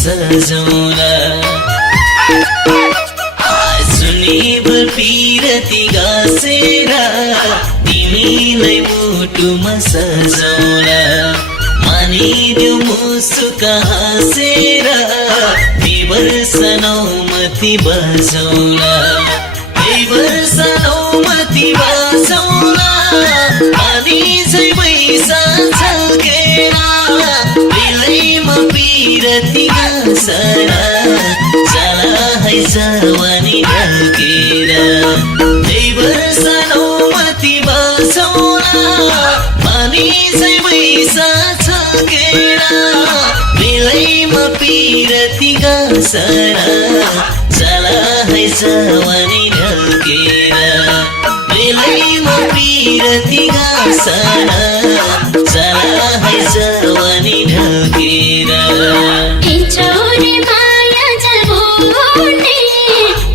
सजाउला सुनिभर पिरती गाँसेर तिमीलाई मुटुमा सजाउला मानिदेऊ मुसुक हाँसेर त्यही वर्ष नौमती बजाउला त्यही वर्ष नौमती बजाउला पानी झै पैसा छल्केर बेलैमा पिरती गाँसरा जाला है जवानी ढल्केर त्यही वर्ष नौमती बजाउला पानी झै पैसा छल्केर बेलैमा पिरती गाँसरा जाला है जवानी ढल्केर बेलैमा पिरती गाँसरा जाला है जवानी ढल्केर हिँचोरे माया जल्बोने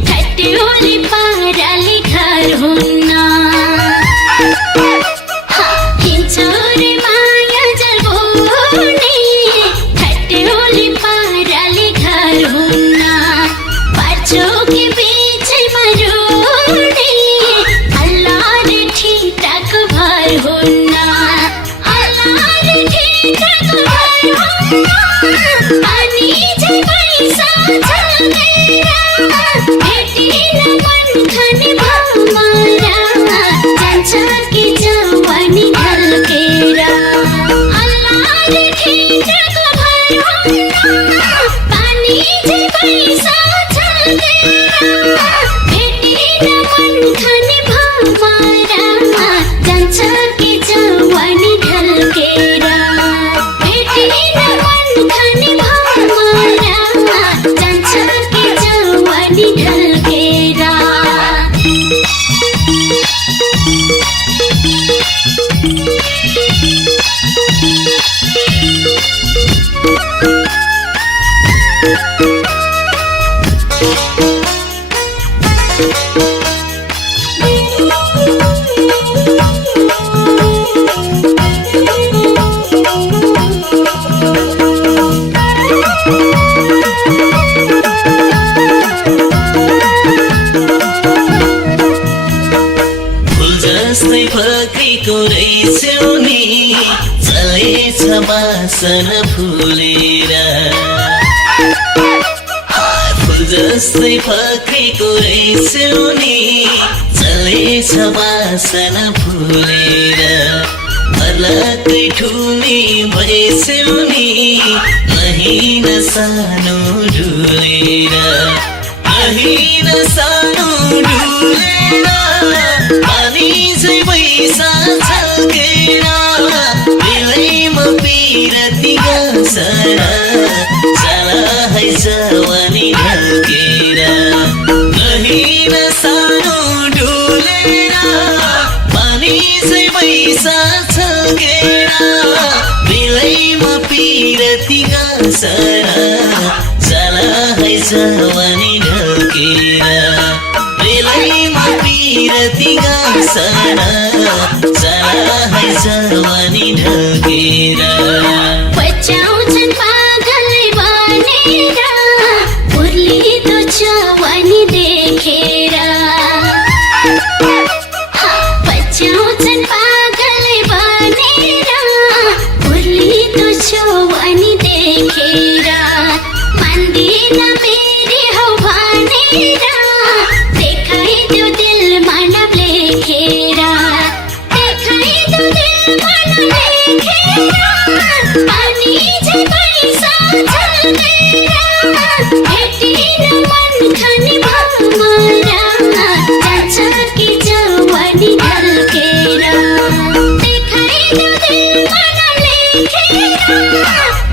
खट्योले पाराले घर हुन्न हिँचोरे माया जल्बोने खट्योले पाराले घर हुन्न पर्चो के बीचैमा रोने अल्लाह रे ठिटाको भर हुन्न अल्लाह रे ठिटाको भर हुन्न पानी झै पैसा छल्केर भेटिन मन खाने भमरा जान्छ कि जवानी ढल्केर अल्लाह रे ठिटाको भर हुन्न पानी झै पैसा छल्केर भेटिन मन खाने भमरा जान्छ कि जवानी ढल्केर भेटिन मन खाने भमरा जान्छ कि जवानी ढल्केर जस्तै फक्रेको रहेछौ नि चलेछ बासन फुलेर फुल जस्तै फक्रेको रहेछौ नि चलेछ बासन फुलेर अलग्गै ठुली भएछौ नि नहिन सानो डुलेर नहिन सानो डुलेर पानी झै पैसा छल्केर बेलैमा पिरती गाँसरा जाला है जवानी ढल्केर नहिन सानो डुलेर पानी झै पैसा छल्केर बेलैमा पिरती गाँसरा जाला है जवानी ढल्केर बेलैमा पिरती गाँसरा जाला है जवानी ढल्केर पच्याउँछन् पागलले बनेर उर्लिदो जवानी देखेर पच्याउँछन् पागलले बनेर उर्लिदो जवानी देखेर मान्दिन मेरी हौ भनेर देखाइदेऊ दिलमा नाम लेखेर देखाइदेऊ दिलमा नाम लेखेर पानी झै पैसा छल्केर भेटिन मन खाने भमरा जान्छ कि जवानी ढल्केर देखाइदेऊ दिलमा नाम लेखेर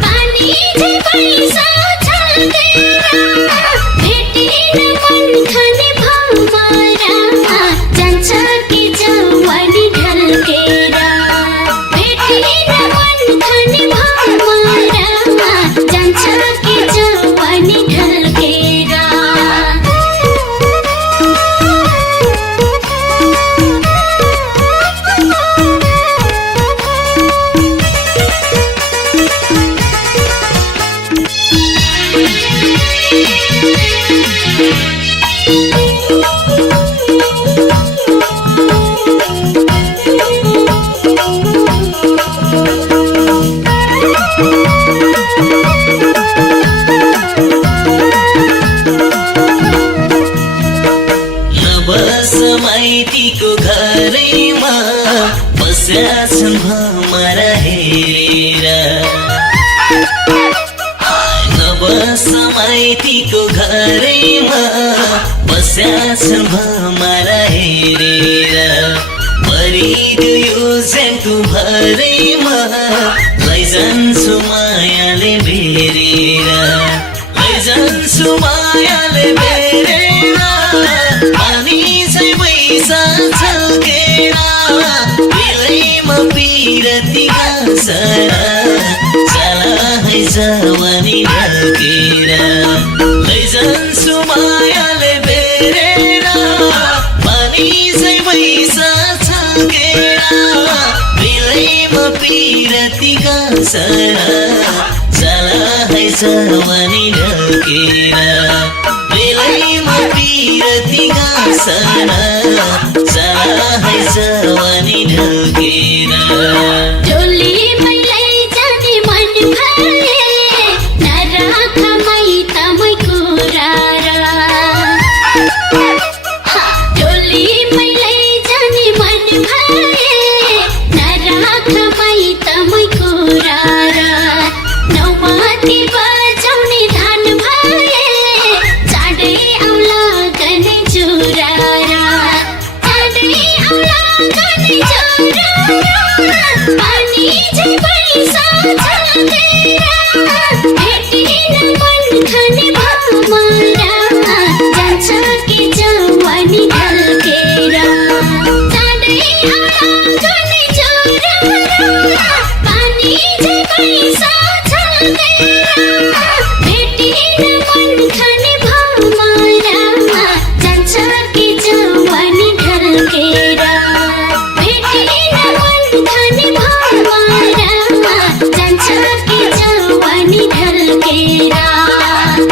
पानी झै पैसा छल्केर भेटिन मन खाने भमरा जान्छ कि जवानी ढल्केर भेटिन मन खाने भमरा जान्छ कि जवानी ढल्केर घरैमा बस्या छन् भमरा हेरेर नबसमाइतीको घरैमा बस्या छन् भमरा हेरेर परिदियो ज्यानको भरैमा लैजान्छु मायाले बेरेर लैजान्छु मायाले बेरेर पानी चाहिँ पैसा छल्केर बेलैमा पिरती घाँसर चला है जवानी ढल्केर लैजान्छु मायाले बेरेर पानी चाहिँ पैसा छल्केर बेलैमा पिरती घाँसर चला है जवानी ढल्केर बेलैमा पिरती घाँसर चला है जवानी ढल्केर डोलीमै लैजाने मन भए नराख मैतमै कुरा डोलीमै लैजाने मन भए नराख मैतमै कुरा नौमाती बजाउने धान भए चाँडै आउला गने चुरा चाँडै आउला गने चुरा पानी चाहिँ पैसा छल्केर भेटिन मन खाने भमरा जान्छ कि जवानी ढल्केर चाँडै आउला गने चुरा पानी चाहिँ पैसा छल्केर भेटिन मन खाने भमरा जान्छ कि जवानी ढल्केर भेटिन मन खाने भमरा जान्छ कि जवानी ढल्केर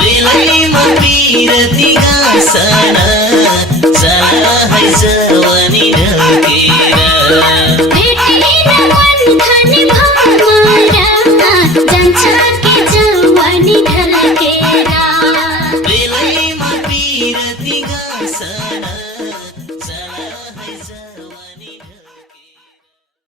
बेलैमा पिरती घाँसर चला है जवानी ढल्केर